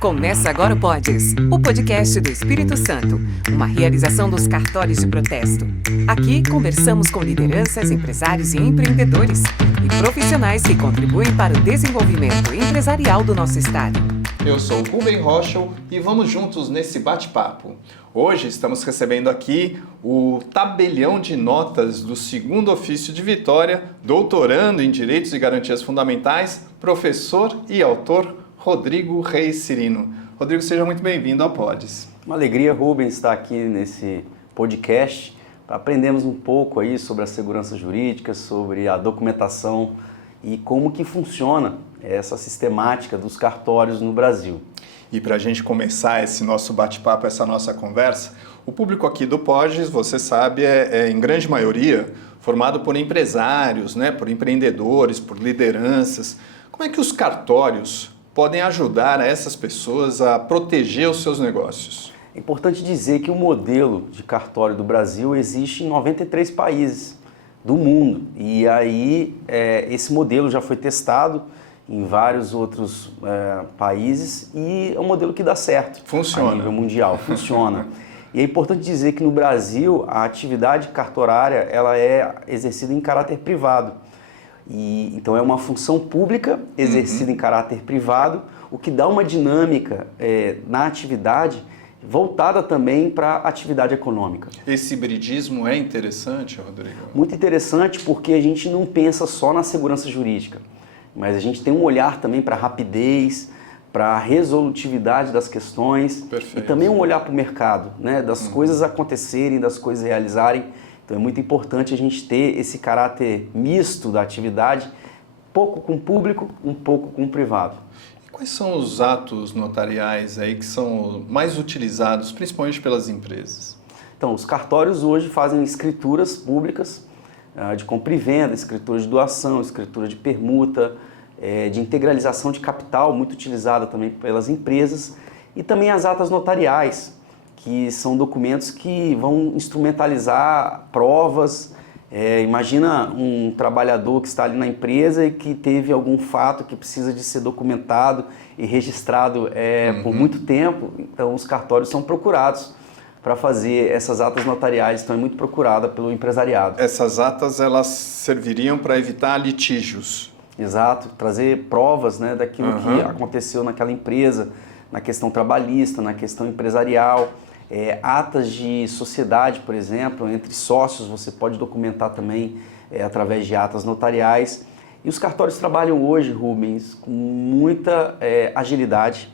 Começa agora o Podes, o podcast do Espírito Santo, uma realização dos cartórios de protesto. Aqui conversamos com lideranças, empresários e empreendedores e profissionais que contribuem para o desenvolvimento empresarial do nosso estado. Eu sou o Rubem Rochel e vamos juntos nesse bate-papo. Hoje estamos recebendo aqui o tabelião de notas do segundo ofício de Vitória, doutorando em Direitos e Garantias Fundamentais, professor e autor Rodrigo Reis Cirino. Rodrigo, seja muito bem-vindo ao Podes. Uma alegria, Rubens, estar aqui nesse podcast para aprendermos um pouco aí sobre a segurança jurídica, sobre a documentação e como que funciona essa sistemática dos cartórios no Brasil. E para a gente começar esse nosso bate-papo, essa nossa conversa, o público aqui do Podes, você sabe, é em grande maioria formado por empresários, né, por empreendedores, por lideranças. Como é que os cartórios podem ajudar essas pessoas a proteger os seus negócios? É importante dizer que o modelo de cartório do Brasil existe em 93 países do mundo. E aí esse modelo já foi testado em vários outros países e é um modelo que dá certo. Funciona. A nível mundial, funciona. E é importante dizer que no Brasil a atividade cartorária ela é exercida em caráter privado. Então é uma função pública exercida em caráter privado, o que dá uma dinâmica na atividade voltada também para a atividade econômica. Esse hibridismo é interessante, Rodrigo? Muito interessante porque a gente não pensa só na segurança jurídica, mas a gente tem um olhar também para a rapidez, para a resolutividade das questões. Perfeito. E também um olhar para o mercado, né, das coisas acontecerem, das coisas realizarem. Então é muito importante a gente ter esse caráter misto da atividade, pouco com o público, um pouco com o privado. E quais são os atos notariais aí que são mais utilizados, principalmente pelas empresas? Então, os cartórios hoje fazem escrituras públicas de compra e venda, escritura de doação, escritura de permuta, de integralização de capital, muito utilizada também pelas empresas, e também as atas notariais, que são documentos que vão instrumentalizar provas. Imagina um trabalhador que está ali na empresa e que teve algum fato que precisa de ser documentado e registrado por muito tempo. Então, os cartórios são procurados para fazer essas atas notariais, então é muito procurada pelo empresariado. Essas atas, elas serviriam para evitar litígios. Exato, trazer provas, né, daquilo que aconteceu naquela empresa, na questão trabalhista, na questão empresarial. Atas de sociedade, por exemplo, entre sócios, você pode documentar também através de atas notariais. E os cartórios trabalham hoje, Rubens, com muita agilidade.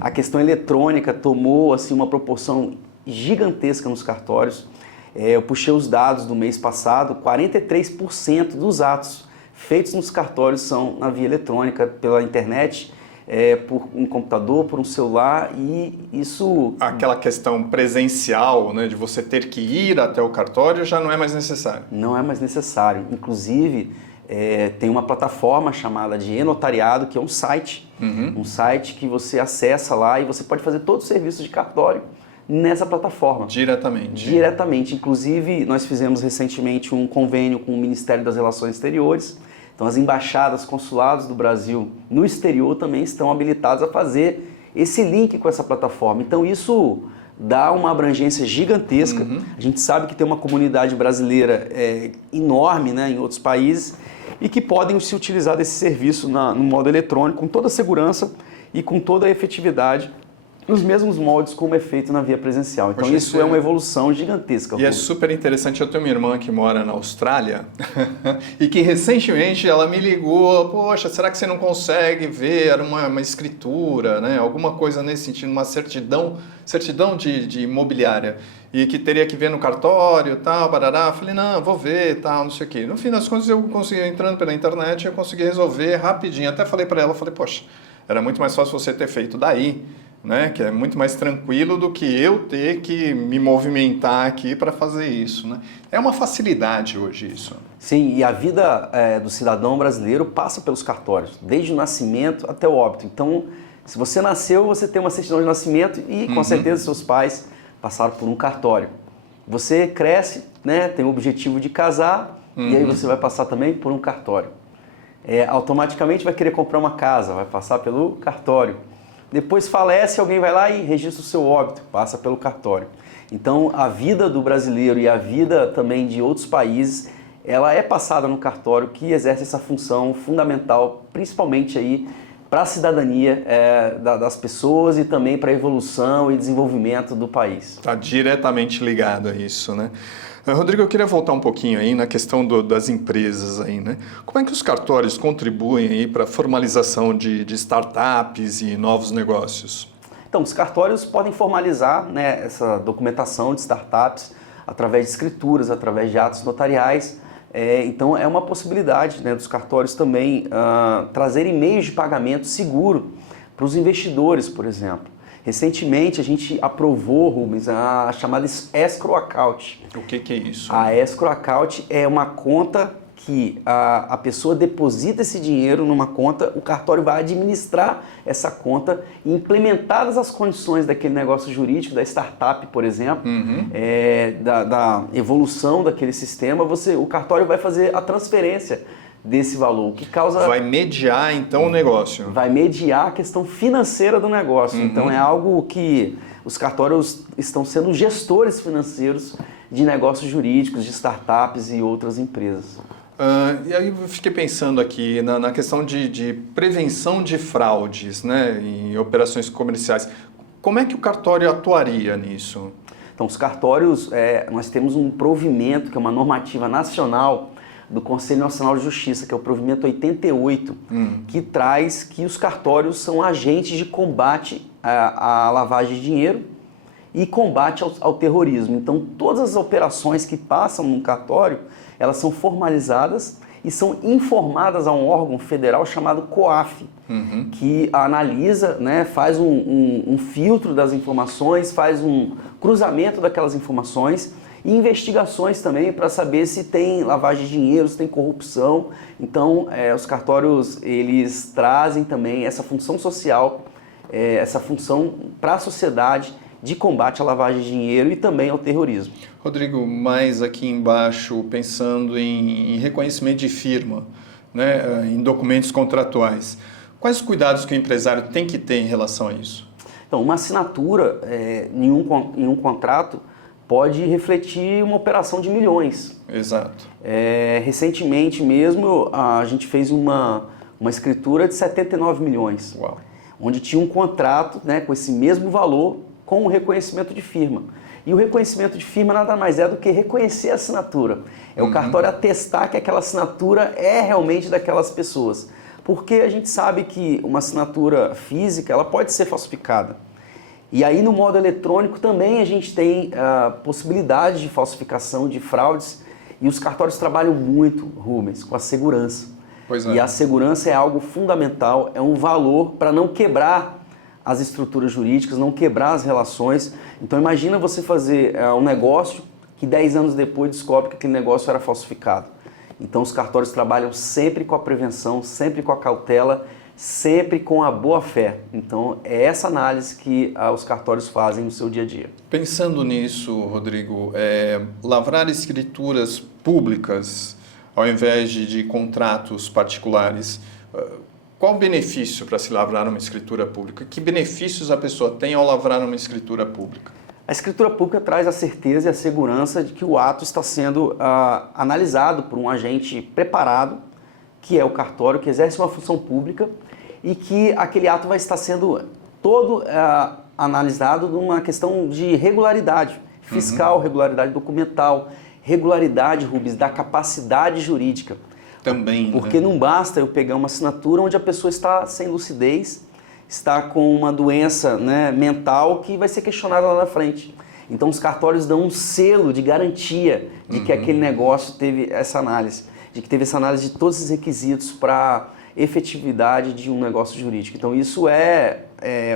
A questão eletrônica tomou assim, uma proporção gigantesca nos cartórios. Eu puxei os dados do mês passado, 43% dos atos feitos nos cartórios são na via eletrônica, pela internet, por um computador, por um celular, e isso... Aquela questão presencial, né, de você ter que ir até o cartório já não é mais necessário. Não é mais necessário. Inclusive, tem uma plataforma chamada de e-notariado, que é um site que você acessa lá e você pode fazer todos os serviços de cartório nessa plataforma. Diretamente. Inclusive, nós fizemos recentemente um convênio com o Ministério das Relações Exteriores. Então, as embaixadas, consulados do Brasil no exterior também estão habilitados a fazer esse link com essa plataforma. Então, isso dá uma abrangência gigantesca. A gente sabe que tem uma comunidade brasileira enorme, né, em outros países e que podem se utilizar desse serviço no modo eletrônico com toda a segurança e com toda a efetividade nos mesmos moldes como é feito na via presencial. Então isso é uma evolução gigantesca. E é super interessante, eu tenho uma irmã que mora na Austrália e que recentemente ela me ligou, poxa, será que você não consegue ver uma escritura, né? Alguma coisa nesse sentido, uma certidão de imobiliária e que teria que ver no cartório, tal, barará. Falei, não, vou ver, tal, não sei o quê. No fim das contas eu consegui, entrando pela internet, eu consegui resolver rapidinho. Até falei para ela, poxa, era muito mais fácil você ter feito daí, né, que é muito mais tranquilo do que eu ter que me movimentar aqui para fazer isso, né? É uma facilidade hoje isso. Sim, e a vida do cidadão brasileiro passa pelos cartórios, desde o nascimento até o óbito. Então, se você nasceu, você tem uma certidão de nascimento e, com certeza, seus pais passaram por um cartório. Você cresce, né, tem o objetivo de casar e aí você vai passar também por um cartório. Automaticamente vai querer comprar uma casa, vai passar pelo cartório. depois falece, alguém vai lá e registra o seu óbito, passa pelo cartório. Então, a vida do brasileiro e a vida também de outros países, ela é passada no cartório, que exerce essa função fundamental, principalmente aí para a cidadania das pessoas e também para a evolução e desenvolvimento do país. Está diretamente ligado a isso, né? Rodrigo, eu queria voltar um pouquinho aí na questão das empresas aí, né? Como é que os cartórios contribuem aí para a formalização de startups e novos negócios? Então, os cartórios podem formalizar, né, essa documentação de startups através de escrituras, através de atos notariais. Então, é uma possibilidade, né, dos cartórios também trazerem meios de pagamento seguro para os investidores, por exemplo. Recentemente, a gente aprovou, Rubens, a chamada Escrow Account. O que é isso? A Escrow Account é uma conta que a pessoa deposita esse dinheiro numa conta, o cartório vai administrar essa conta e implementadas as condições daquele negócio jurídico, da startup, por exemplo, da evolução daquele sistema, o cartório vai fazer a transferência desse valor, o que causa... Vai mediar, então, o negócio. Vai mediar a questão financeira do negócio. Então, é algo que os cartórios estão sendo gestores financeiros de negócios jurídicos, de startups e outras empresas. E aí eu fiquei pensando aqui na questão de prevenção de fraudes, né, em operações comerciais. Como é que o cartório atuaria nisso? Então, os cartórios, nós temos um provimento, que é uma normativa nacional do Conselho Nacional de Justiça, que é o provimento 88, que traz que os cartórios são agentes de combate à lavagem de dinheiro e combate ao terrorismo. Então, todas as operações que passam no cartório, elas são formalizadas e são informadas a um órgão federal chamado COAF, que analisa, né, faz um filtro das informações, faz um cruzamento daquelas informações e investigações também para saber se tem lavagem de dinheiro, se tem corrupção. Então, os cartórios, eles trazem também essa função social, essa função para a sociedade de combate à lavagem de dinheiro e também ao terrorismo. Rodrigo, mais aqui embaixo, pensando em reconhecimento de firma, né, em documentos contratuais, quais os cuidados que o empresário tem que ter em relação a isso? Então, uma assinatura em um contrato pode refletir uma operação de milhões. Exato. Recentemente mesmo, a gente fez uma escritura de 79 milhões, Uau. Onde tinha um contrato, né, com esse mesmo valor, com o reconhecimento de firma. E o reconhecimento de firma nada mais é do que reconhecer a assinatura. É o cartório atestar que aquela assinatura é realmente daquelas pessoas. Porque a gente sabe que uma assinatura física, ela pode ser falsificada. E aí no modo eletrônico também a gente tem possibilidade de falsificação, de fraudes. E os cartórios trabalham muito, Rubens, com a segurança. Pois é. E a segurança é algo fundamental, é um valor para não quebrar as estruturas jurídicas, não quebrar as relações. Então imagina você fazer um negócio que 10 anos depois descobre que aquele negócio era falsificado. Então os cartórios trabalham sempre com a prevenção, sempre com a cautela, sempre com a boa-fé. Então é essa análise que os cartórios fazem no seu dia a dia. Pensando nisso, Rodrigo, lavrar escrituras públicas ao invés de contratos particulares, qual o benefício para se lavrar uma escritura pública? Que benefícios a pessoa tem ao lavrar uma escritura pública? A escritura pública traz a certeza e a segurança de que o ato está sendo analisado por um agente preparado, que é o cartório, que exerce uma função pública, e que aquele ato vai estar sendo todo analisado numa questão de regularidade fiscal, regularidade documental, regularidade, Rubens, da capacidade jurídica. Também, porque não basta eu pegar uma assinatura onde a pessoa está sem lucidez, está com uma doença, né, mental que vai ser questionada lá na frente. Então os cartórios dão um selo de garantia de que aquele negócio teve essa análise, de que teve essa análise de todos os requisitos para efetividade de um negócio jurídico. Então isso é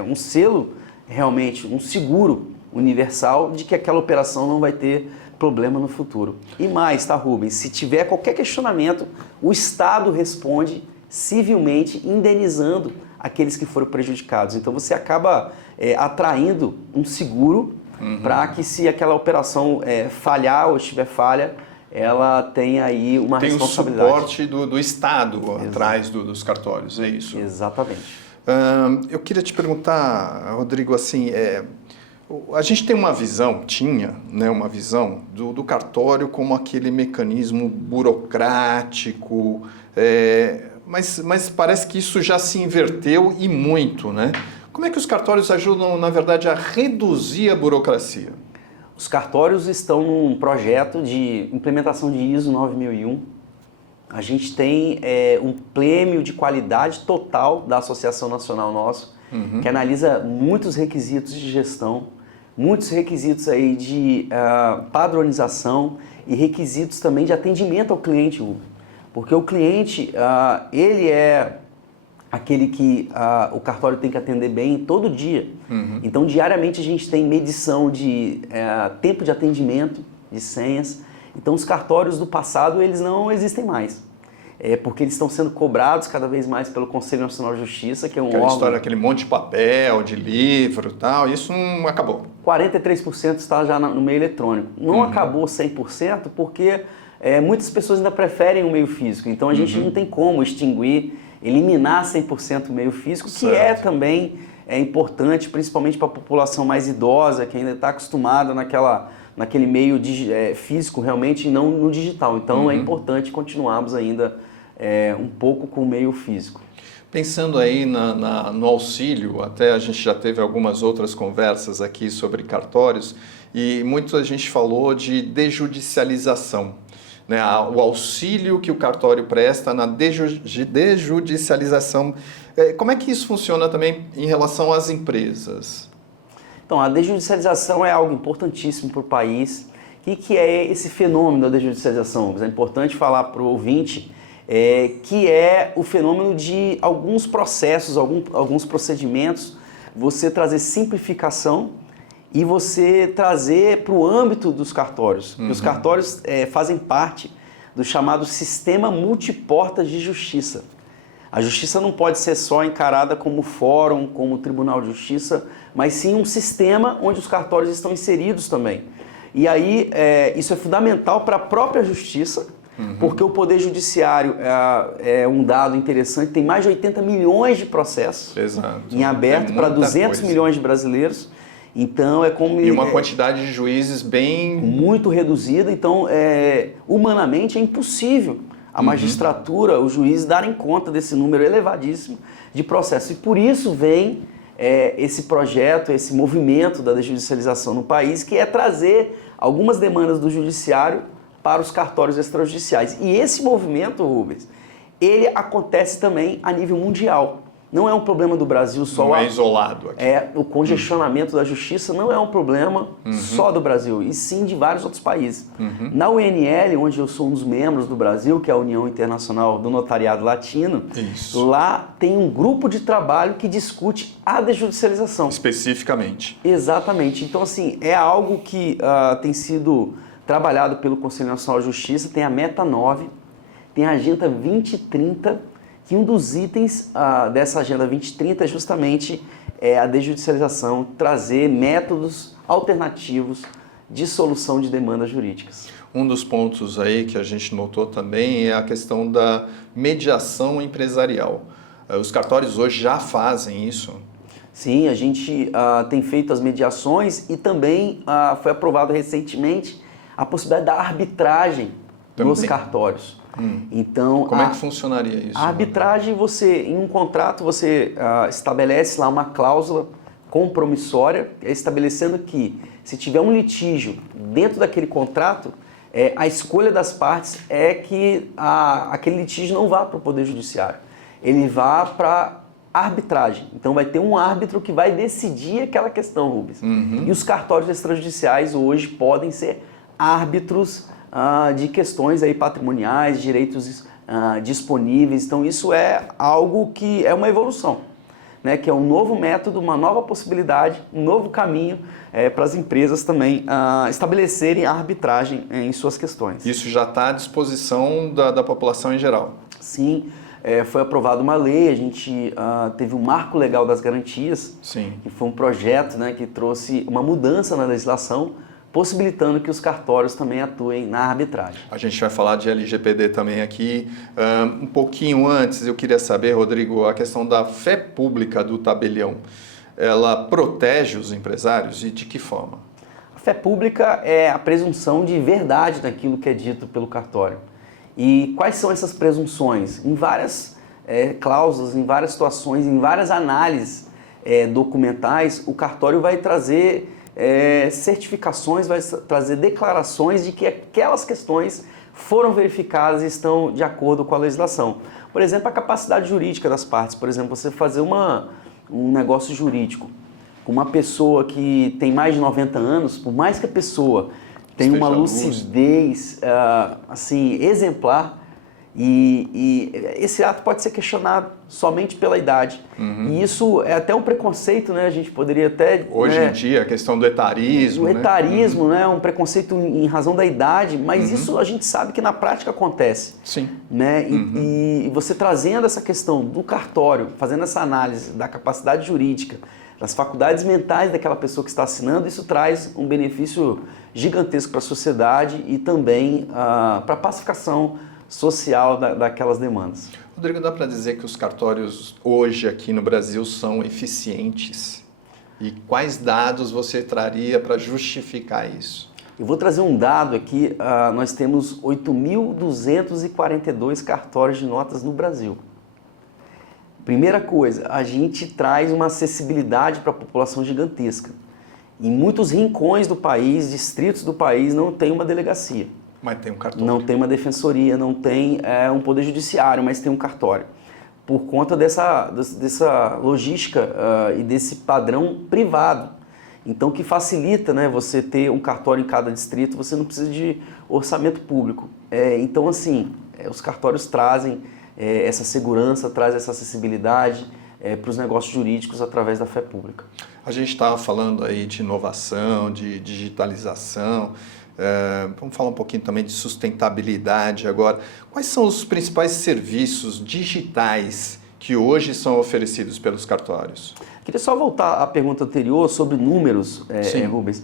um selo, realmente, um seguro universal de que aquela operação não vai ter problema no futuro. E mais, tá, Rubens? Se tiver qualquer questionamento, o Estado responde civilmente, indenizando aqueles que foram prejudicados. Então você acaba atraindo um seguro para que, se aquela operação falhar ou estiver falha, ela tenha aí uma responsabilidade. Tem o suporte do Estado atrás dos cartórios, é isso? Exatamente. Eu queria te perguntar, Rodrigo, assim, a gente tem uma visão, né, uma visão do cartório como aquele mecanismo burocrático, mas parece que isso já se inverteu e muito, né? Como é que os cartórios ajudam, na verdade, a reduzir a burocracia? Os cartórios estão num projeto de implementação de ISO 9001. A gente tem um prêmio de qualidade total da Associação Nacional nosso, que analisa muitos requisitos de gestão, muitos requisitos aí de padronização e requisitos também de atendimento ao cliente, Hugo. Porque o cliente, ele é aquele que o cartório tem que atender bem todo dia. Então, diariamente a gente tem medição de tempo de atendimento, de senhas. Então, os cartórios do passado, eles não existem mais. Porque eles estão sendo cobrados cada vez mais pelo Conselho Nacional de Justiça, que é um Aquela órgão... história, aquele monte de papel, de livro e tal, isso não acabou. 43% está já no meio eletrônico. Não acabou 100% porque muitas pessoas ainda preferem o meio físico. Então, a gente não tem como extinguir, eliminar 100% o meio físico, que também importante, principalmente para a população mais idosa, que ainda está acostumada naquele meio físico realmente e não no digital. Então é importante continuarmos ainda um pouco com o meio físico. Pensando aí no auxílio, até a gente já teve algumas outras conversas aqui sobre cartórios e muita gente falou de desjudicialização. Né, o auxílio que o cartório presta na desjudicialização. Como é que isso funciona também em relação às empresas? Então, a desjudicialização é algo importantíssimo para o país. O que é esse fenômeno da desjudicialização? É importante falar para o ouvinte que é o fenômeno de alguns processos, alguns procedimentos, você trazer simplificação e você trazer para o âmbito dos cartórios. Os cartórios fazem parte do chamado Sistema Multiportas de Justiça. A justiça não pode ser só encarada como fórum, como Tribunal de Justiça, mas sim um sistema onde os cartórios estão inseridos também. E aí isso é fundamental para a própria justiça, porque o Poder Judiciário é um dado interessante, tem mais de 80 milhões de processos em aberto para 200 milhões de brasileiros. Então e uma quantidade de juízes bem... muito reduzida, então humanamente é impossível a magistratura, os juízes darem conta desse número elevadíssimo de processos. E por isso vem esse projeto, esse movimento da desjudicialização no país, que é trazer algumas demandas do judiciário para os cartórios extrajudiciais. E esse movimento, Rubens, ele acontece também a nível mundial. Não é um problema do Brasil só. Não é isolado aqui. O congestionamento da justiça não é um problema só do Brasil, e sim de vários outros países. Na UNL, onde eu sou um dos membros do Brasil, que é a União Internacional do Notariado Latino, lá tem um grupo de trabalho que discute a desjudicialização. Especificamente. Exatamente. Então, assim, é algo que tem sido trabalhado pelo Conselho Nacional de Justiça, tem a Meta 9, tem a Agenda 2030, que um dos itens dessa Agenda 2030 é justamente a desjudicialização, trazer métodos alternativos de solução de demandas jurídicas. Um dos pontos aí que a gente notou também é a questão da mediação empresarial. Os cartórios hoje já fazem isso? Sim, a gente tem feito as mediações e também foi aprovado recentemente a possibilidade da arbitragem nos cartórios. Então, como é que funcionaria isso? A arbitragem, em um contrato, você estabelece lá uma cláusula compromissória, estabelecendo que, se tiver um litígio dentro daquele contrato, a escolha das partes é que aquele litígio não vá para o Poder Judiciário, ele vá para arbitragem. Então, vai ter um árbitro que vai decidir aquela questão, Rubens. E os cartórios extrajudiciais hoje podem ser árbitros de questões aí patrimoniais, direitos disponíveis. Então isso é algo que é uma evolução, né? Que é um novo método, uma nova possibilidade, um novo caminho para as empresas também estabelecerem a arbitragem em suas questões. Isso já está à disposição da população em geral? Sim, foi aprovada uma lei, a gente teve o Marco Legal das Garantias, Sim. que foi um projeto, né, que trouxe uma mudança na legislação possibilitando que os cartórios também atuem na arbitragem. A gente vai falar de LGPD também aqui. Um pouquinho antes, eu queria saber, Rodrigo, a questão da fé pública do tabelião. Ela protege os empresários e de que forma? A fé pública é a presunção de verdade daquilo que é dito pelo cartório. E quais são essas presunções? Em várias cláusulas, em várias situações, em várias análises documentais, o cartório vai trazer certificações, vai trazer declarações de que aquelas questões foram verificadas e estão de acordo com a legislação. Por exemplo, a capacidade jurídica das partes. Por exemplo, você fazer um negócio jurídico com uma pessoa que tem mais de 90 anos, por mais que a pessoa tenha uma lucidez assim, exemplar, e esse ato pode ser questionado somente pela idade. E isso é até um preconceito, né? A gente poderia até... Hoje em dia, a questão do etarismo. O etarismo, né? Um preconceito em razão da idade, mas isso a gente sabe que na prática acontece. Sim. Né? E você trazendo essa questão do cartório, fazendo essa análise da capacidade jurídica, das faculdades mentais daquela pessoa que está assinando, isso traz um benefício gigantesco para a sociedade e também para a pacificação social daquelas demandas. Rodrigo, dá para dizer que os cartórios hoje aqui no Brasil são eficientes? E quais dados você traria para justificar isso? Eu vou trazer um dado aqui, nós temos 8.242 cartórios de notas no Brasil. Primeira coisa, a gente traz uma acessibilidade para a população gigantesca. Em muitos rincões do país, distritos do país, não tem uma delegacia. Mas tem um cartório. Não tem uma defensoria, não tem um poder judiciário, mas tem um cartório. Por conta dessa logística e desse padrão privado. Então, que facilita, né, você ter um cartório em cada distrito, você não precisa de orçamento público. Então, assim, os cartórios trazem essa segurança, trazem essa acessibilidade para os negócios jurídicos através da fé pública. A gente estava falando aí de inovação, de digitalização. Vamos falar um pouquinho também de sustentabilidade agora. Quais são os principais serviços digitais que hoje são oferecidos pelos cartórios? Queria só voltar à pergunta anterior sobre números, Rubens.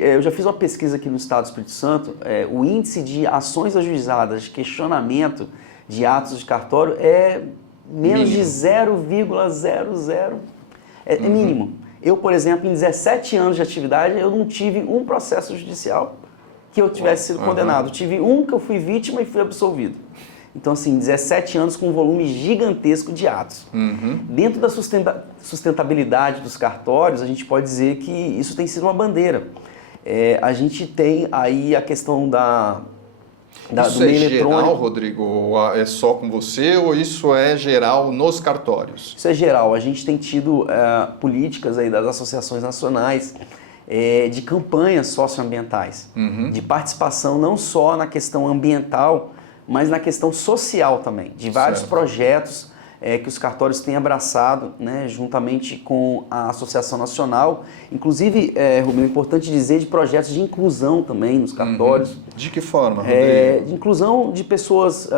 Eu já fiz uma pesquisa aqui no Estado do Espírito Santo. O índice de ações ajuizadas, de questionamento de atos de cartório é menos de 0,00. É mínimo. Eu, por exemplo, em 17 anos de atividade, eu não tive um processo judicial que eu tivesse sido condenado. Tive um que eu fui vítima e fui absolvido. Então, assim, 17 anos com um volume gigantesco de atos. Dentro da sustentabilidade dos cartórios, a gente pode dizer que isso tem sido uma bandeira. A gente tem aí a questão isso do meio é eletrônico. geral, Rodrigo? É só com você ou isso é geral nos cartórios? Isso é geral. A gente tem tido políticas aí das associações nacionais de campanhas socioambientais, de participação não só na questão ambiental, mas na questão social também, de vários projetos que os cartórios têm abraçado, né, juntamente com a Associação Nacional. Inclusive, Rubem, é importante dizer de projetos de inclusão também nos cartórios. De que forma, Rodrigo? De inclusão de pessoas,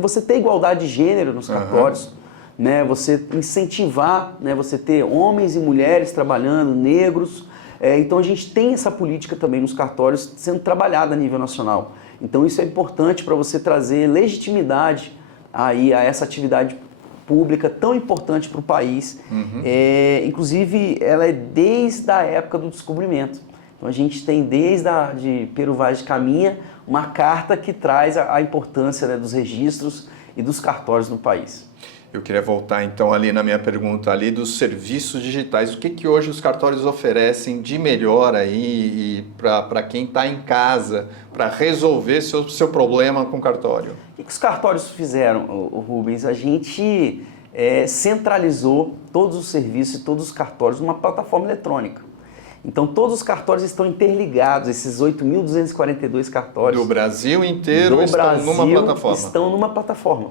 você ter igualdade de gênero nos cartórios, né, você incentivar, né, você ter homens e mulheres trabalhando, negros. Então a gente tem essa política também nos cartórios sendo trabalhada a nível nacional. Então isso é importante para você trazer legitimidade aí a essa atividade pública tão importante para o país. Inclusive, ela é desde a época do descobrimento. Então a gente tem de Pero Vaz de Caminha uma carta que traz a importância, né, dos registros e dos cartórios no país. Eu queria voltar então ali na minha pergunta ali dos serviços digitais. O que hoje os cartórios oferecem de melhor aí para quem está em casa para resolver seu problema com o cartório? O que os cartórios fizeram, Rubens? A gente centralizou todos os serviços e todos os cartórios numa plataforma eletrônica. Então, todos os cartórios estão interligados, esses 8.242 cartórios. Do Brasil inteiro estão numa plataforma. Estão numa plataforma.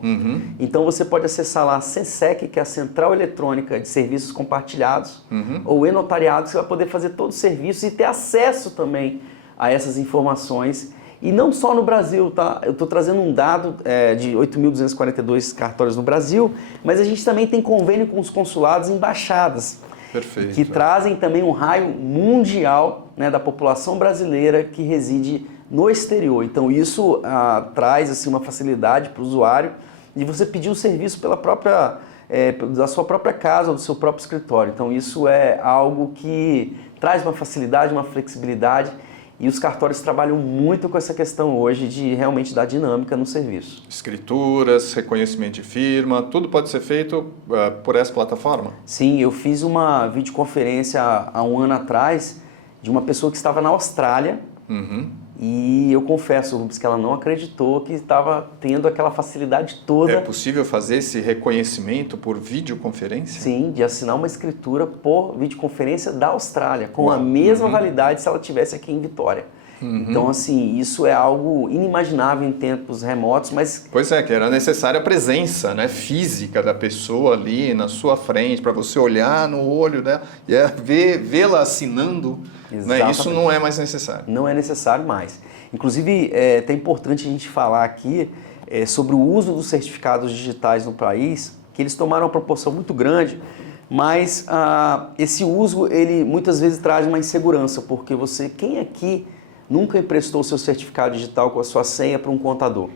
Então, você pode acessar lá a CESEC, que é a Central Eletrônica de Serviços Compartilhados, ou e-notariado, que você vai poder fazer todos os serviços e ter acesso também a essas informações. E não só no Brasil, tá? Eu estou trazendo um dado de 8.242 cartórios no Brasil, mas a gente também tem convênio com os consulados e embaixadas. Perfeito. Que trazem também um raio mundial, né, da população brasileira que reside no exterior. Então isso traz assim, uma facilidade para o usuário de você pedir o serviço da sua própria casa ou do seu próprio escritório. Então isso é algo que traz uma facilidade, uma flexibilidade, e os cartórios trabalham muito com essa questão hoje de realmente dar dinâmica no serviço. Escrituras, reconhecimento de firma, tudo pode ser feito por essa plataforma? Sim, eu fiz uma videoconferência há um ano atrás de uma pessoa que estava na Austrália. E eu confesso, Rubens, que ela não acreditou que estava tendo aquela facilidade toda. É possível fazer esse reconhecimento por videoconferência? Sim, de assinar uma escritura por videoconferência da Austrália, com a mesma validade se ela estivesse aqui em Vitória. Então, assim, isso é algo inimaginável em tempos remotos, mas... Pois é, que era necessária a presença, né, física da pessoa ali na sua frente, para você olhar no olho dela e vê-la assinando. Né? Isso não é mais necessário. Não é necessário mais. Inclusive, é até importante a gente falar aqui sobre o uso dos certificados digitais no país, que eles tomaram uma proporção muito grande, mas esse uso, ele muitas vezes traz uma insegurança, porque quem aqui nunca emprestou o seu certificado digital com a sua senha para um contador?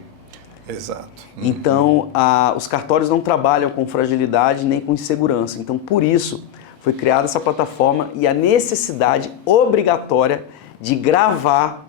Exato. Então, os cartórios não trabalham com fragilidade nem com insegurança. Então, por isso, foi criada essa plataforma e a necessidade obrigatória de gravar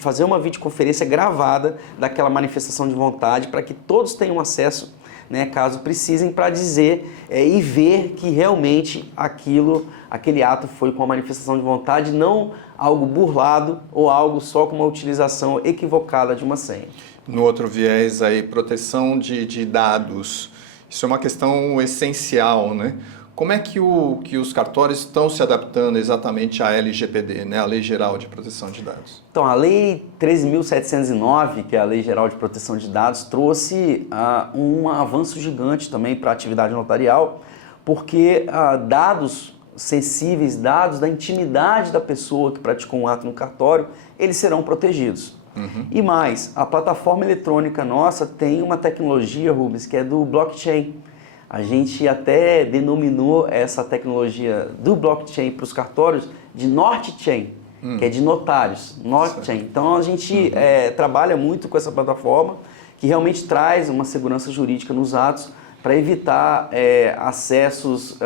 fazer uma videoconferência gravada daquela manifestação de vontade para que todos tenham acesso, né, caso precisem, para dizer e ver que realmente aquele ato foi com a manifestação de vontade, não algo burlado ou algo só com uma utilização equivocada de uma senha. No outro viés aí, proteção de dados, isso é uma questão essencial, né? Como é que os cartórios estão se adaptando exatamente à LGPD, né? A Lei Geral de Proteção de Dados? Então, a Lei 13.709, que é a Lei Geral de Proteção de Dados, trouxe um avanço gigante também para a atividade notarial, porque dados sensíveis, dados da intimidade da pessoa que praticou um ato no cartório, eles serão protegidos. E mais, a plataforma eletrônica nossa tem uma tecnologia, Rubens, que é do blockchain. A gente até denominou essa tecnologia do blockchain para os cartórios de North-Chain, que é de notários. North-Chain. Então a gente trabalha muito com essa plataforma que realmente traz uma segurança jurídica nos atos para evitar acessos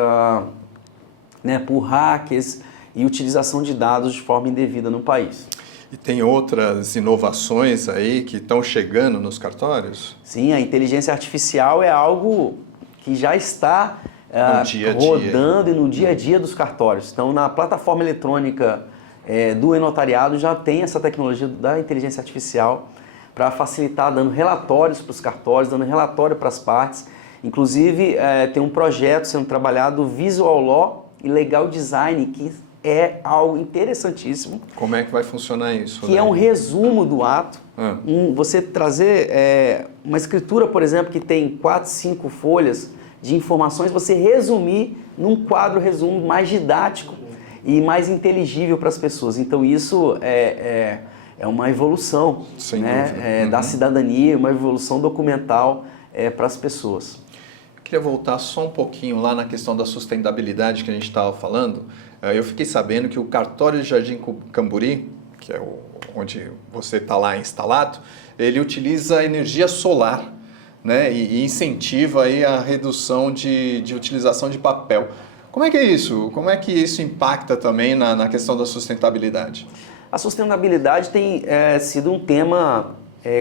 por hackers e utilização de dados de forma indevida no país. E tem outras inovações aí que estão chegando nos cartórios? Sim, a inteligência artificial é algo que já está rodando no dia a dia dos cartórios. Então, na plataforma eletrônica do e-notariado já tem essa tecnologia da inteligência artificial para facilitar, dando relatórios para os cartórios, dando relatório para as partes. Inclusive, tem um projeto sendo trabalhado, Visual Law e Legal Design, que é algo interessantíssimo. Como é que vai funcionar isso? Que é um resumo do ato. Você trazer uma escritura, por exemplo, que tem 4, 5 folhas de informações, você resumir num quadro resumo mais didático e mais inteligível para as pessoas. Então isso é uma evolução, né, da cidadania, uma evolução documental para as pessoas. Queria voltar só um pouquinho lá na questão da sustentabilidade que a gente estava falando. Eu fiquei sabendo que o cartório de Jardim Camburi, que é onde você está lá instalado, ele utiliza energia solar, né, e incentiva aí a redução de utilização de papel. Como é que é isso? Como é que isso impacta também na questão da sustentabilidade? A sustentabilidade tem sido um tema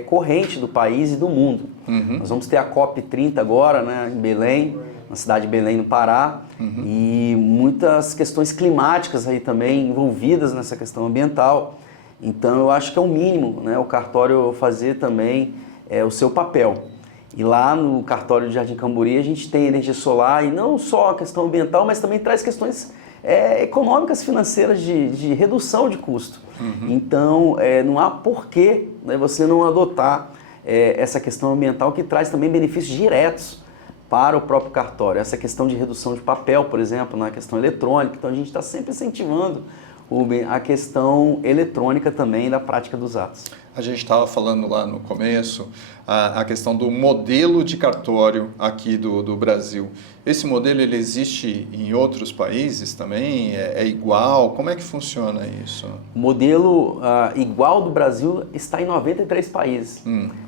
corrente do país e do mundo. Nós vamos ter a COP30 agora, né, em Belém, na cidade de Belém, no Pará, e muitas questões climáticas aí também envolvidas nessa questão ambiental. Então eu acho que é o mínimo, né, o cartório fazer também o seu papel. E lá no cartório de Jardim Camburi a gente tem energia solar, e não só a questão ambiental, mas também traz questões econômicas, financeiras de redução de custo. Então não há porquê, né, você não adotar essa questão ambiental, que traz também benefícios diretos para o próprio cartório. Essa questão de redução de papel, por exemplo, na questão eletrônica. Então a gente está sempre incentivando Rubem, a questão eletrônica também da prática dos atos. A gente estava falando lá no começo a questão do modelo de cartório aqui do Brasil. Esse modelo ele existe em outros países também? É igual? Como é que funciona isso? O modelo igual do Brasil está em 93 países.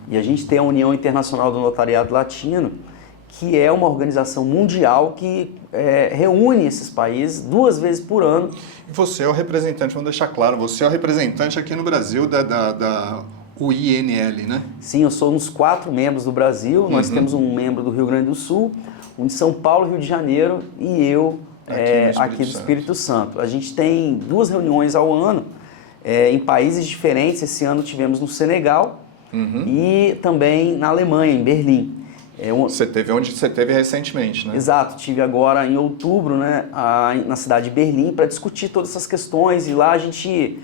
E a gente tem a União Internacional do Notariado Latino, que é uma organização mundial que reúne esses países 2 vezes por ano. E você é o representante, vamos deixar claro, você é o representante aqui no Brasil da UINL, né? Sim, eu sou um dos 4 membros do Brasil. Nós temos um membro do Rio Grande do Sul, um de São Paulo, Rio de Janeiro e eu aqui do Espírito Santo. A gente tem 2 reuniões ao ano em países diferentes. Esse ano tivemos no Senegal e também na Alemanha, em Berlim. Você teve onde você teve recentemente, né? Exato, tive agora em outubro, né, na cidade de Berlim, para discutir todas essas questões, e lá a gente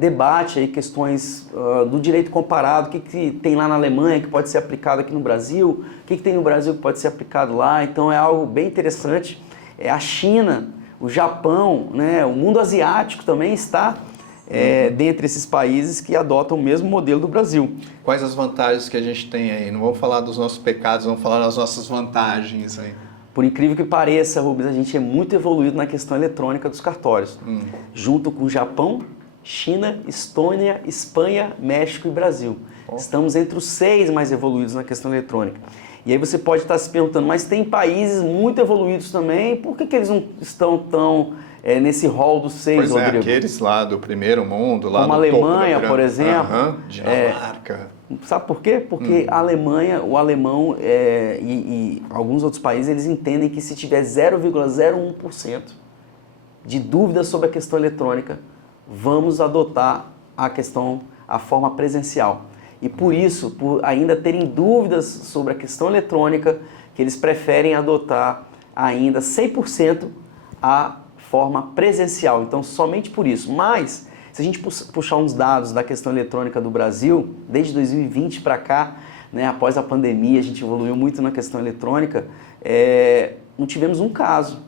debate aí questões do direito comparado, o que tem lá na Alemanha que pode ser aplicado aqui no Brasil, o que tem no Brasil que pode ser aplicado lá. Então é algo bem interessante. A China, o Japão, né, o mundo asiático também está dentre esses países que adotam o mesmo modelo do Brasil. Quais as vantagens que a gente tem aí? Não vamos falar dos nossos pecados, vamos falar das nossas vantagens aí. Por incrível que pareça, Rubens, a gente é muito evoluído na questão eletrônica dos cartórios. Junto com o Japão, China, Estônia, Espanha, México e Brasil. Estamos entre os 6 mais evoluídos na questão eletrônica. E aí você pode estar se perguntando, mas tem países muito evoluídos também, por que eles não estão tão nesse rol dos 6, Rodrigo? Rodrigo? Aqueles lá do primeiro mundo, lá como a Alemanha, por exemplo. Dinamarca. Sabe por quê? Porque a Alemanha, o alemão e alguns outros países, eles entendem que se tiver 0,01% de dúvidas sobre a questão eletrônica, vamos adotar a forma presencial. E por isso, por ainda terem dúvidas sobre a questão eletrônica, que eles preferem adotar ainda 100% a forma presencial. Então, somente por isso. Mas, se a gente puxar uns dados da questão eletrônica do Brasil, desde 2020 para cá, né, após a pandemia, a gente evoluiu muito na questão eletrônica, não tivemos um caso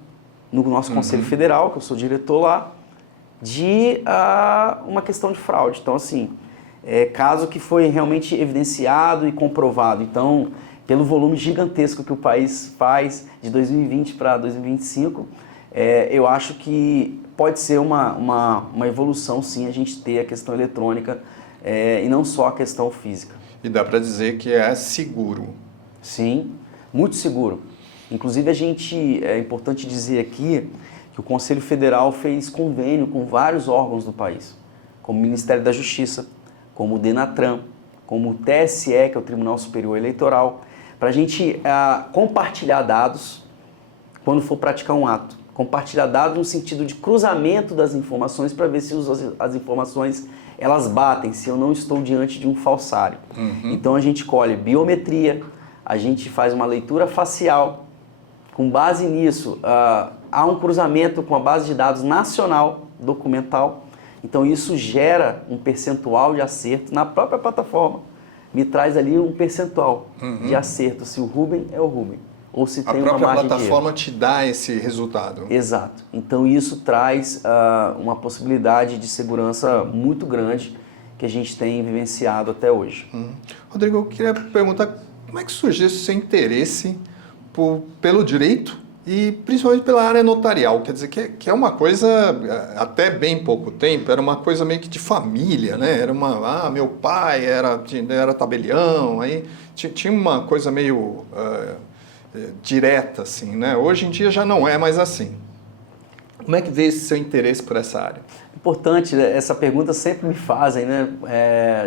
no nosso Conselho Federal, que eu sou diretor lá, de uma questão de fraude. Então, assim, caso que foi realmente evidenciado e comprovado. Então, pelo volume gigantesco que o país faz de 2020 para 2025, eu acho que pode ser uma evolução, sim, a gente ter a questão eletrônica e não só a questão física. E dá para dizer que é seguro. Sim, muito seguro. Inclusive, é importante dizer aqui que o Conselho Federal fez convênio com vários órgãos do país, como o Ministério da Justiça, como o Denatran, como o TSE, que é o Tribunal Superior Eleitoral, para a gente compartilhar dados quando for praticar um ato. Compartilhar dados no sentido de cruzamento das informações para ver se as informações elas batem, se eu não estou diante de um falsário. Então a gente colhe biometria, a gente faz uma leitura facial. Com base nisso, há um cruzamento com a base de dados nacional documental. Então isso gera um percentual de acerto na própria plataforma. Me traz ali um percentual de acerto, se o Rubem é o Rubem. Ou se tem uma margem de erro. A própria plataforma te dá esse resultado. Exato. Então isso traz uma possibilidade de segurança muito grande que a gente tem vivenciado até hoje. Rodrigo, eu queria perguntar como é que surgiu esse seu interesse pelo direito e principalmente pela área notarial. Quer dizer, que é uma coisa, até bem pouco tempo, era uma coisa meio que de família, né? Era meu pai era tabelião, aí tinha uma coisa meio direta, assim, né? Hoje em dia já não é mais assim. Como é que veio esse seu interesse por essa área? Importante, essa pergunta sempre me fazem, né?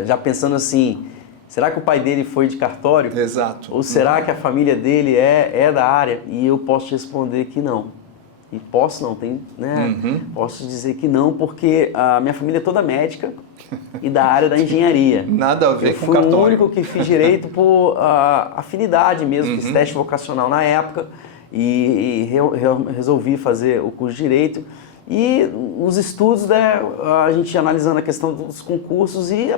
Já pensando assim, será que o pai dele foi de cartório? Exato. Ou será que a família dele é da área? E eu posso te responder que não. E posso não, posso dizer que não, porque a minha família é toda médica e da área da engenharia. Nada a ver com cartório. Eu fui o único que fiz direito por afinidade mesmo, fiz teste vocacional na época e resolvi fazer o curso de Direito. E nos estudos, né, a gente analisando a questão dos concursos e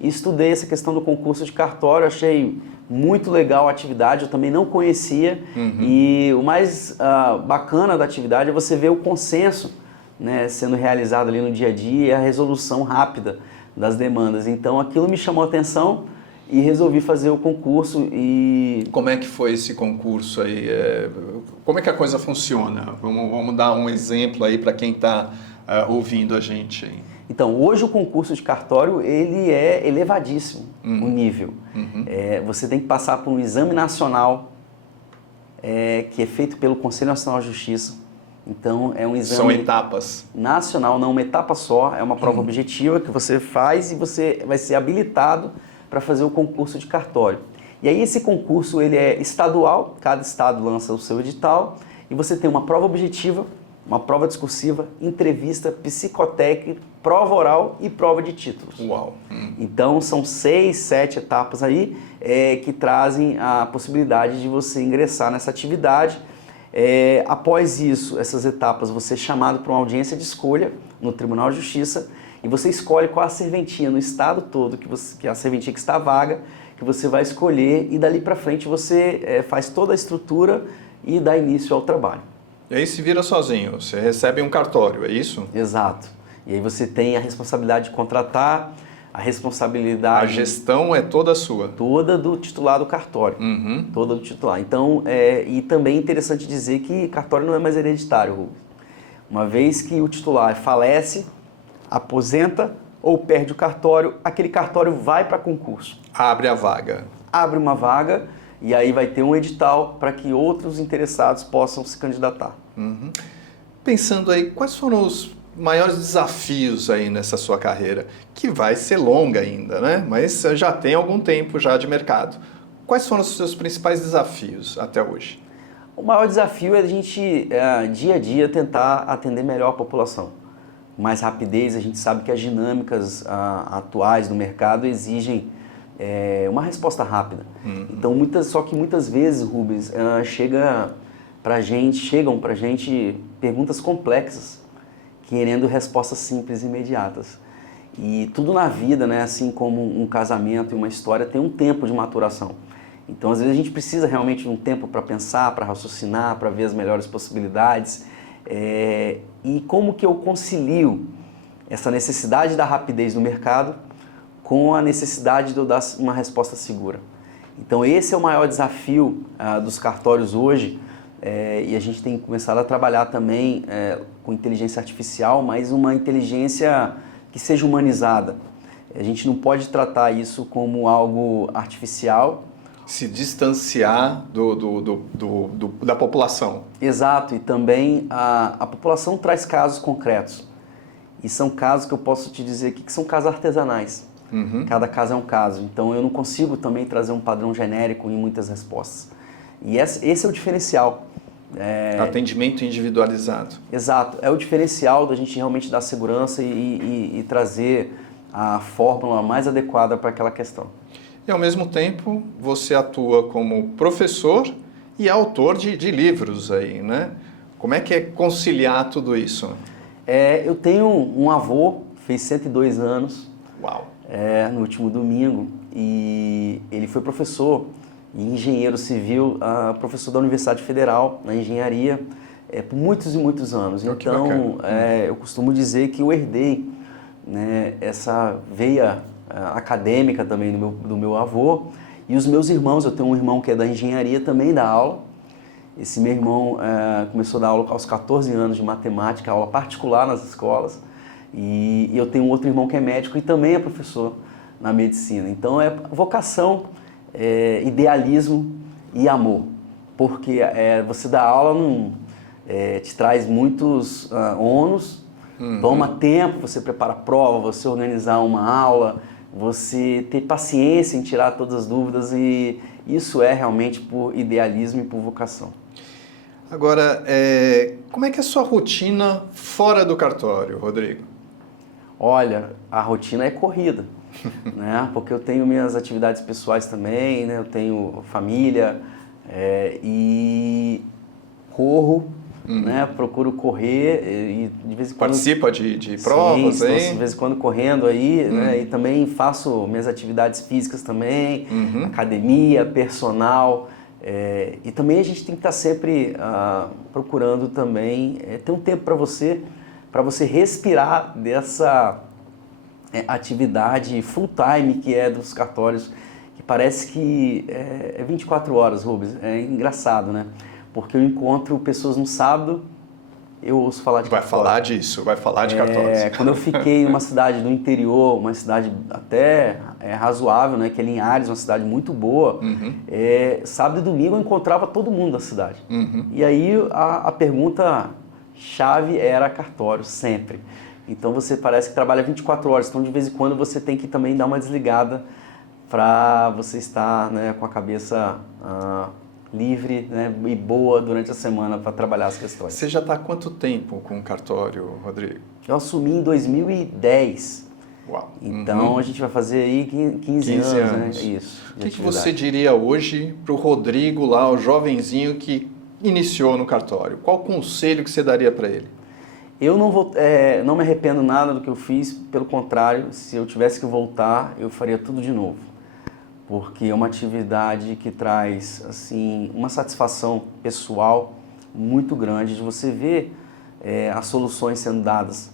estudei essa questão do concurso de cartório, achei muito legal a atividade, eu também não conhecia. E o mais bacana da atividade é você ver o consenso né, sendo realizado ali no dia a dia e a resolução rápida das demandas. Então aquilo me chamou a atenção e resolvi fazer o concurso. E como é que foi esse concurso aí? Como é que a coisa funciona? Vamos dar um exemplo aí para quem está ouvindo a gente aí. Então, hoje o concurso de cartório, ele é elevadíssimo, o nível. Você tem que passar por um exame nacional, que é feito pelo Conselho Nacional de Justiça. Então, é um exame... São etapas. Nacional, não uma etapa só, é uma prova objetiva que você faz e você vai ser habilitado para fazer o concurso de cartório. E aí esse concurso, ele é estadual, cada estado lança o seu edital, e você tem uma prova objetiva, uma prova discursiva, entrevista, psicotécnica, prova oral e prova de títulos. Uau! Então são 6, 7 etapas aí que trazem a possibilidade de você ingressar nessa atividade. Após isso, essas etapas, você é chamado para uma audiência de escolha no Tribunal de Justiça e você escolhe qual a serventia no estado todo, que é a serventia que está vaga, que você vai escolher e dali para frente você faz toda a estrutura e dá início ao trabalho. E aí se vira sozinho, você recebe um cartório, é isso? Exato. E aí você tem a responsabilidade de contratar, a responsabilidade... A gestão é toda sua? Toda do titular do cartório. Toda do titular. Então, e também é interessante dizer que cartório não é mais hereditário, Rubens. Uma vez que o titular falece, aposenta ou perde o cartório, aquele cartório vai para concurso. Abre a vaga. Abre uma vaga e aí vai ter um edital para que outros interessados possam se candidatar. Pensando aí, quais foram os maiores desafios aí nessa sua carreira? Que vai ser longa ainda, né? Mas já tem algum tempo já de mercado. Quais foram os seus principais desafios até hoje? O maior desafio é a gente, dia a dia, tentar atender melhor a população. Com mais rapidez, a gente sabe que as dinâmicas atuais do mercado exigem uma resposta rápida. Então, muitas vezes, Rubens, chegam pra gente perguntas complexas, querendo respostas simples e imediatas. E tudo na vida, né, assim como um casamento e uma história, tem um tempo de maturação. Então, às vezes, a gente precisa realmente de um tempo para pensar, para raciocinar, para ver as melhores possibilidades. E como que eu concilio essa necessidade da rapidez do mercado com a necessidade de eu dar uma resposta segura. Então, esse é o maior desafio dos cartórios hoje, e a gente tem começado a trabalhar também com inteligência artificial, mas uma inteligência que seja humanizada. A gente não pode tratar isso como algo artificial. Se distanciar da população. Exato, e também a população traz casos concretos. E são casos que eu posso te dizer aqui que são casos artesanais. Cada caso é um caso, então eu não consigo também trazer um padrão genérico em muitas respostas. E esse é o diferencial. Atendimento individualizado. Exato, é o diferencial da gente realmente dar segurança e trazer a fórmula mais adequada para aquela questão. E ao mesmo tempo você atua como professor e autor de livros aí, né? Como é que é conciliar tudo isso? Eu tenho um avô, fez 102 anos. Uau! No último domingo, e ele foi professor e engenheiro civil, professor da Universidade Federal, na engenharia, por muitos e muitos anos. Então, eu costumo dizer que eu herdei, né, essa veia acadêmica também do meu avô, e os meus irmãos, eu tenho um irmão que é da engenharia, também dá aula. Esse meu irmão começou a dar aula aos 14 anos de matemática, aula particular nas escolas. E eu tenho um outro irmão que é médico e também é professor na medicina. Então é vocação, idealismo e amor. Porque você dar aula não te traz muitos ônus, toma tempo, você prepara a prova, você organizar uma aula, você ter paciência em tirar todas as dúvidas, e isso é realmente por idealismo e por vocação. Agora, como é que é a sua rotina fora do cartório, Rodrigo? Olha, a rotina é corrida, né? Porque eu tenho minhas atividades pessoais também, né? Eu tenho família e corro, né? Procuro correr e de vez em quando... Participa de provas, sim, hein? De vez em quando correndo aí, né? E também faço minhas atividades físicas também, academia, personal. E também a gente tem que estar sempre procurando também ter um tempo para você, para você respirar dessa atividade full time que é dos cartórios, que parece que é 24 horas, Rubens. É engraçado, né? Porque eu encontro pessoas no sábado, eu ouço falar de cartório. Vai falar de cartórios. Quando eu fiquei em uma cidade do interior, uma cidade até razoável, né, que é Linhares, uma cidade muito boa, sábado e domingo eu encontrava todo mundo da cidade. E aí a pergunta-chave era cartório, sempre. Então você parece que trabalha 24 horas, então de vez em quando você tem que também dar uma desligada para você estar, né, com a cabeça livre, né, e boa durante a semana para trabalhar as questões. Você já está há quanto tempo com o cartório, Rodrigo? Eu assumi em 2010. Uau. Então a gente vai fazer aí 15 anos, né? Isso. O que você diria hoje para o Rodrigo lá, o jovenzinho que iniciou no cartório? Qual conselho que você daria para ele? Eu não me arrependo nada do que eu fiz, pelo contrário, se eu tivesse que voltar, eu faria tudo de novo. Porque é uma atividade que traz assim, uma satisfação pessoal muito grande de você ver as soluções sendo dadas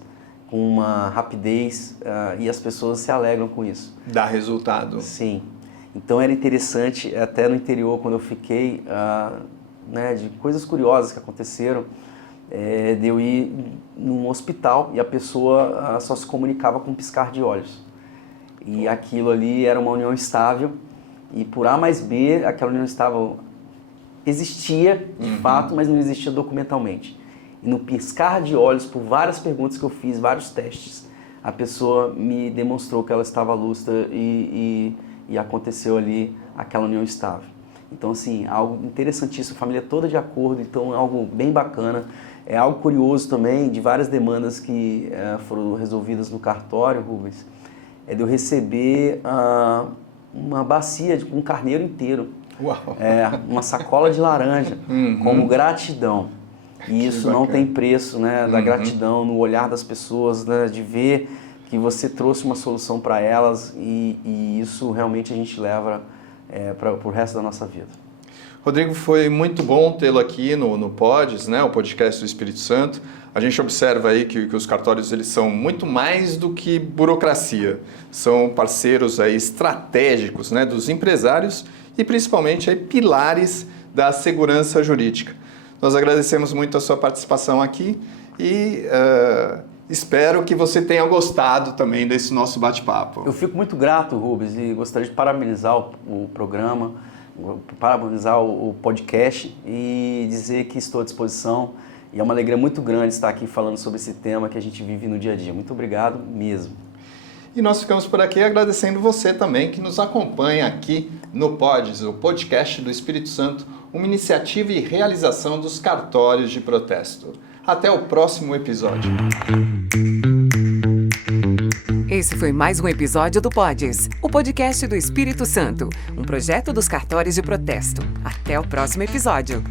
com uma rapidez e as pessoas se alegram com isso. Dá resultado. Sim. Então era interessante, até no interior, quando eu fiquei, né, de coisas curiosas que aconteceram, de eu ir num hospital e a pessoa só se comunicava com um piscar de olhos. E aquilo ali era uma união estável e por A mais B, aquela união estável existia de fato, mas não existia documentalmente. E no piscar de olhos, por várias perguntas que eu fiz, vários testes, a pessoa me demonstrou que ela estava lúcida e aconteceu ali aquela união estável. Então, assim, algo interessantíssimo, a família toda de acordo, então é algo bem bacana. É algo curioso também, de várias demandas que foram resolvidas no cartório, Rubens, de eu receber uma bacia com um carneiro inteiro. Uau. Uma sacola de laranja, como gratidão. E isso não tem preço, né, da gratidão no olhar das pessoas, né, de ver que você trouxe uma solução para elas e isso realmente a gente leva para o resto da nossa vida. Rodrigo, foi muito bom tê-lo aqui no Pods, né, o podcast do Espírito Santo. A gente observa aí que os cartórios eles são muito mais do que burocracia. São parceiros aí estratégicos, né, dos empresários e principalmente aí, pilares da segurança jurídica. Nós agradecemos muito a sua participação aqui e espero que você tenha gostado também desse nosso bate-papo. Eu fico muito grato, Rubens, e gostaria de parabenizar o programa, parabenizar o podcast e dizer que estou à disposição. E é uma alegria muito grande estar aqui falando sobre esse tema que a gente vive no dia a dia. Muito obrigado mesmo. E nós ficamos por aqui agradecendo você também que nos acompanha aqui no Pods, o podcast do Espírito Santo, uma iniciativa e realização dos cartórios de protesto. Até o próximo episódio. Esse foi mais um episódio do Pods, o podcast do Espírito Santo, um projeto dos cartórios de protesto. Até o próximo episódio.